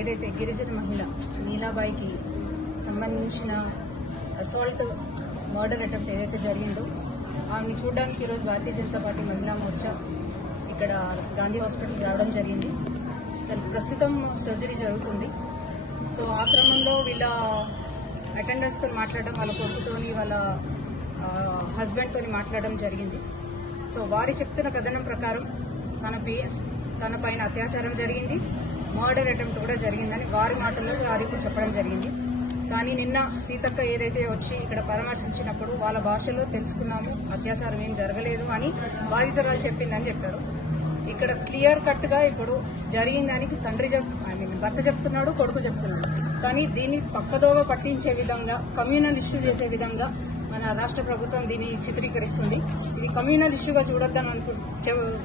ఏదైతే గిరిజన మహిళ నీలాబాయికి సంబంధించిన అసాల్ట్ మర్డర్ అటెంప్ట్ ఏదైతే జరిగిందో ఆమెను చూడడానికి ఈరోజు భారతీయ జనతా పార్టీ మహిళా మోర్చా ఇక్కడ గాంధీ హాస్పిటల్ రావడం జరిగింది. దానికి ప్రస్తుతం సర్జరీ జరుగుతుంది. సో ఆ క్రమంలో వీళ్ళ అటెండర్స్తో మాట్లాడడం, వాళ్ళ కొడుకుతోని వాళ్ళ హస్బెండ్తో మాట్లాడడం జరిగింది. సో వారి చెప్తున్న కథనం ప్రకారం తన పైన అత్యాచారం జరిగింది, మర్డర్ అటెంప్ట్ కూడా జరిగిందని వారి మాటల్లో వారికి చెప్పడం జరిగింది. కానీ నిన్న సీతక్క ఏదైతే వచ్చి ఇక్కడ పరామర్శించినప్పుడు వాళ్ళ భాషలో తెలుసుకున్నాము అత్యాచారం ఏం జరగలేదు అని బాధితురాలు చెప్పిందని చెప్పారు. ఇక్కడ క్లియర్ కట్ గా ఇప్పుడు జరిగిందని భర్త చెప్తున్నాడు, కొడుకు చెప్తున్నాడు. కానీ దీన్ని పక్కదోవ పట్టించే విధంగా, కమ్యూనల్ ఇష్యూ చేసే విధంగా మన రాష్ట్ర ప్రభుత్వం దీన్ని చిత్రీకరిస్తుంది. ఇది కమ్యూనల్ ఇష్యూగా చూడొద్దని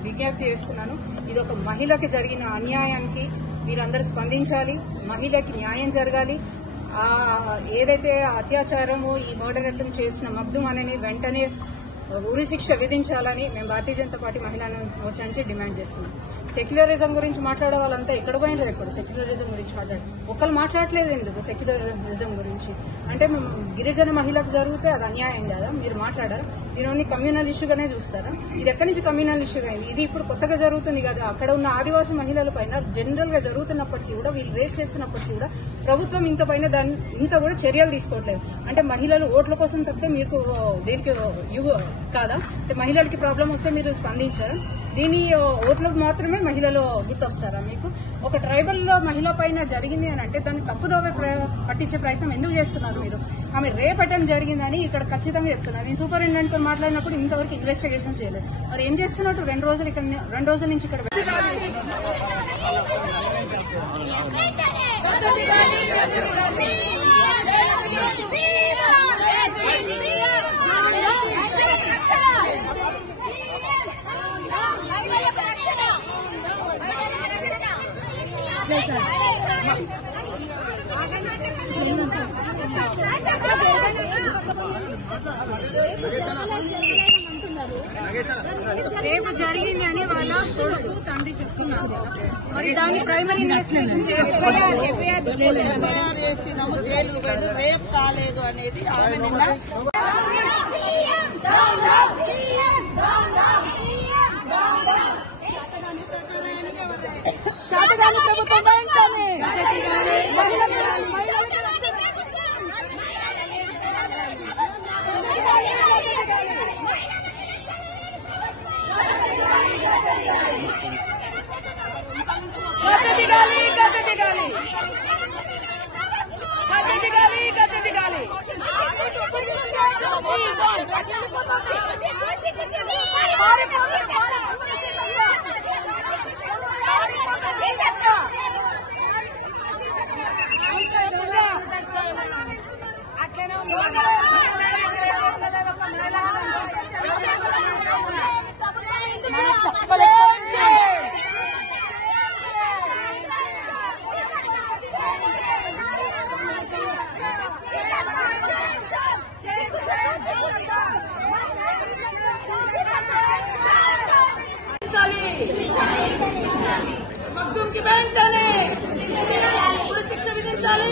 విజ్ఞప్తి చేస్తున్నాను. ఇది ఒక మహిళకి జరిగిన అన్యాయానికి మీరందరూ స్పందించాలి. మహిళకి న్యాయం జరగాలి. ఏదైతే అత్యాచారము ఈ మర్డర్ అటెంప్ట్ చేసిన మగ్దుమ్ అని వెంటనే ఉరి శిక్ష విధించాలని మేము భారతీయ జనతా పార్టీ మహిళా మోర్చా నుంచి డిమాండ్ చేస్తున్నాం. సెక్యులరిజం గురించి మాట్లాడే వాళ్ళంతా ఎక్కడ పోయినారు? ఎక్కడ సెక్యులరిజం గురించి ఒకళ్ళు మాట్లాడలేదు ఎందుకు? సెక్యులరిజం గురించి అంటే గిరిజన మహిళకు జరిగితే అది అన్యాయం కదా, మీరు మాట్లాడారు. దీని ఓన్లీ కమ్యూనల్ ఇష్యూగానే చూస్తారా? ఇది ఎక్కడి నుంచి కమ్యూనల్ ఇష్యూగా అయింది? ఇది ఇప్పుడు కొత్తగా జరుగుతుంది కదా. అక్కడ ఉన్న ఆదివాసీ మహిళల పైన జనరల్ గా జరుగుతున్నప్పటికీ కూడా, వీళ్ళు రేస్ చేస్తున్నప్పటికీ కూడా ప్రభుత్వం ఇంత కూడా చర్యలు తీసుకోవట్లేదు. అంటే మహిళలు ఓట్ల కోసం తప్పితే మీకు దేనికి కాదా? అంటే మహిళలకి ప్రాబ్లం వస్తే మీరు స్పందించారా? దీని ఓట్లకు మాత్రమే మహిళలు గుర్తొస్తారా మీకు? ఒక ట్రైబల్ లో మహిళ పైన జరిగింది అని అంటే దాన్ని తప్పుదోవ పట్టించే ప్రయత్నం ఎందుకు చేస్తున్నారు మీరు? ఆమె రేప్ అటెంప్ట్ జరిగిందని ఇక్కడ ఖచ్చితంగా చెప్తున్నారు. నేను సూపరింటెండెంట్ తో మాట్లాడినప్పుడు ఇంతవరకు ఇన్వెస్టిగేషన్ చేయలేదు. మరి ఏం చేస్తున్నట్టు? 2 రోజుల నుంచి ఇక్కడ రేపు జరిగింది అని వాళ్ళ కొడుకు తండ్రి చెప్తున్నారు. మరి దాన్ని ప్రైమరీ ఇన్వెస్టిగేషన్ రేపు కాలేదు అనేది ఆమె నిన్న చాటగాని ప్రభుత్వం వెంటనే మగ్దుమ్కి వెంటనే శిక్ష విధించాలి.